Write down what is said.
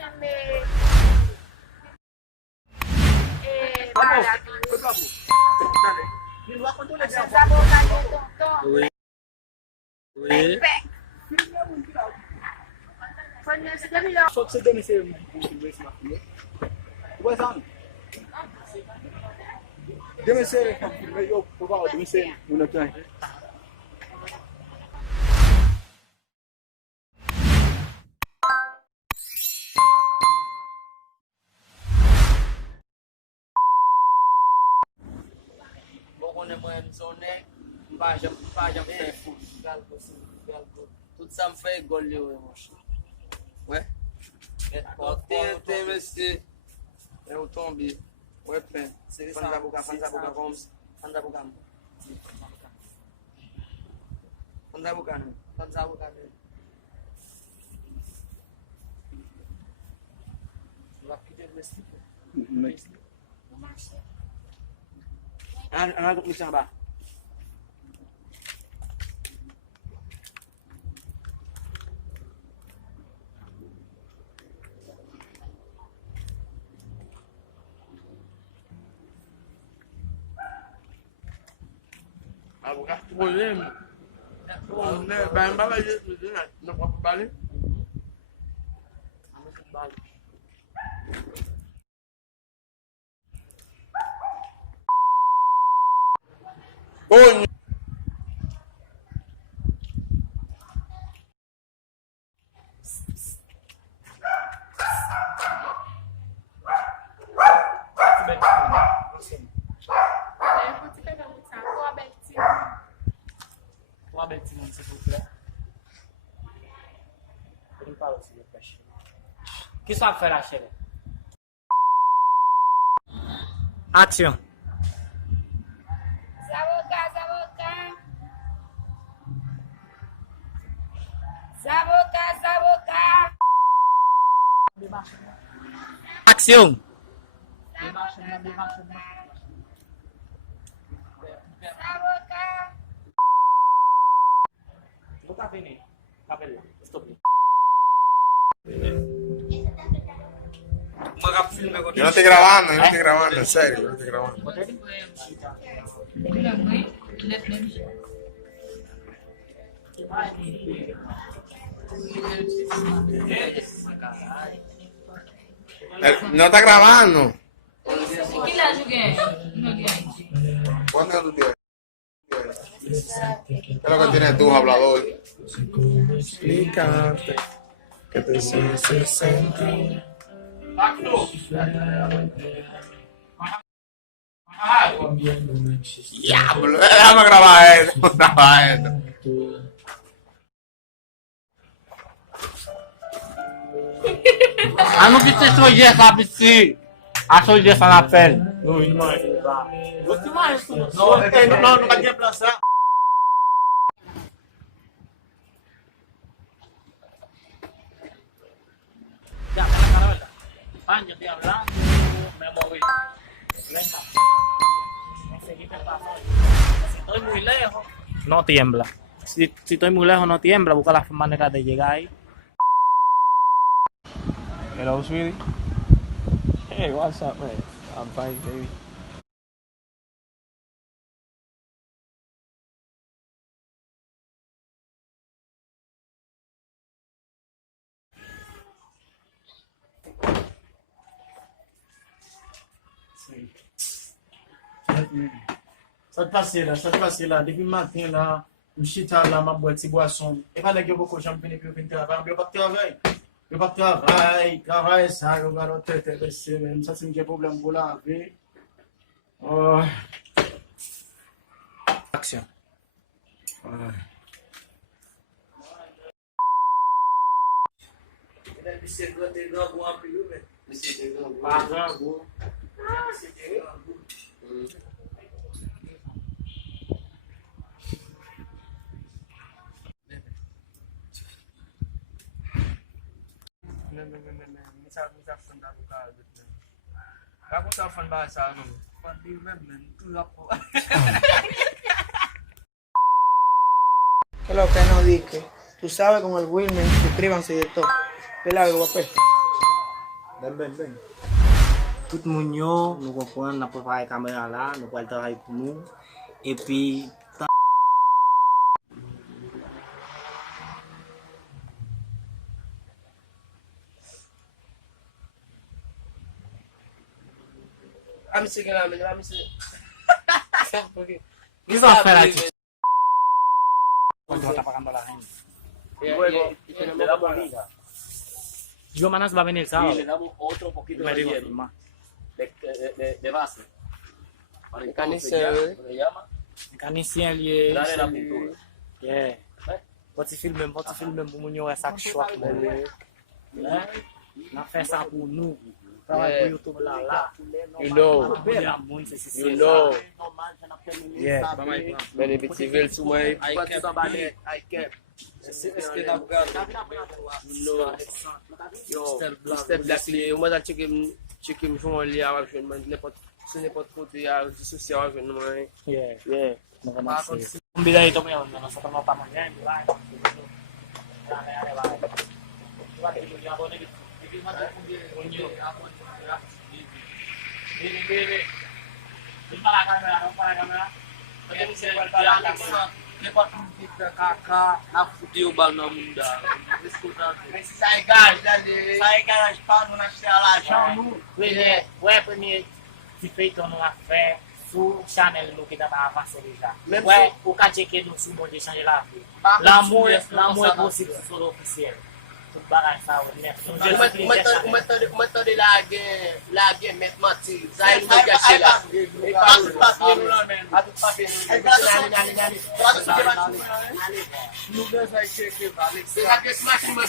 Vamos, Oui. Oui. só que você deve ser deve ser eu provavelmente deve ser uma coisa. Bon konen mwen zonek, mpa jam fè fout. Tout sa m fè gol li wè mwen chè. Wè? Te mesi. E ou tombi. Wè pen. Fanza buka koms. Fanza buka m. Fanza buka nou. Fanza buka nou. Wap kite mesi. An tok misyon ba? Aku kat problem. Oh, ne, bayan ba ba yun na napapabali? Napapabali. Oh, Qui ça fait la chaîne? Action. Zavoka, zavoka. Zavoka, zavoka. Action. Zavoka. Vou tá vendo aí. Cabelo. Stop. Yo no estoy grabando, en serio, yo no estoy grabando. No está grabando. ¿Cuándo es tu tío? ¿Qué es lo que tienes tú, hablador? Explícate que te hice sentir. Diablo, déjame grabar esto, Ah, não que você hoje sabe se achou hoje essa na pele. Não, irmão. Não, nunca tinha pensado. Ya, para la cara, ¿verdad? Pan, yo estoy hablando, me moví. Lenta. Me seguí el paso. Si estoy muy lejos, no tiembla. Si estoy muy lejos, no tiembla. Busca la manera de llegar ahí. Hello, sweetie. Hey, what's up, man? I'm fine, baby. Ça te passe là, depuis le matin là, je suis là, ma boîte de boisson. Et pas que beaucoup de gens viennent pour travailler, je ne pas travailler, ça, je vais dans tête, même ça c'est un problème pour la vie. Action. Que lo que no dique. Tú sabes con el Wilmer, suscríbanse y de todo. ¿Qué largo, papel? Ben. Tout moun yo, nou kompren, nan prepare kamera la, nou pral travay pou nou. E pi, A mi se gen la men, a mi se... ki sa fè la ti? Kontra pa kamba la ren. Yo manas va venir el sábado. Le damos otro poquito Me de digo, hielo, ma. de base. Para entonces Mecanicien, ya, ¿eh? se llama, Mekanisyen liye. darle la pintura. Yeah. Poti filmen pou moun yo wè sak chwak moun. Nan fè sa pou nou. Travay pou YouTube la. You know. Moun se si You know. Yeah. Men e biti vel sou mwen. Hay que es que la Yo, Mr. Black li, ou mwen al cheke m joun li a wak joun man, se nepot kote a, disosye a wak joun man. Yeah. Un videito mío donde nosotros nos estamos yendo, ¿vale? Viene. Ven para la cámara. Lepas kita kakak nak fudeu bal na munda. Escuta. Sai gás, dali. Sai que elas param na estalagem. Ouais, premier, tu fais ton affaire sous Chanel nous qui t'a avancé déjà. Même Ouais, au cas checker nous sous mode changer la vie. L'amour est possible sur l'officiel. Tout bagage ça, Mwen tande la gen met mati. Zay mwen gache la. A tout papye nou. Nou bezay cheke. Se la kes mati mwen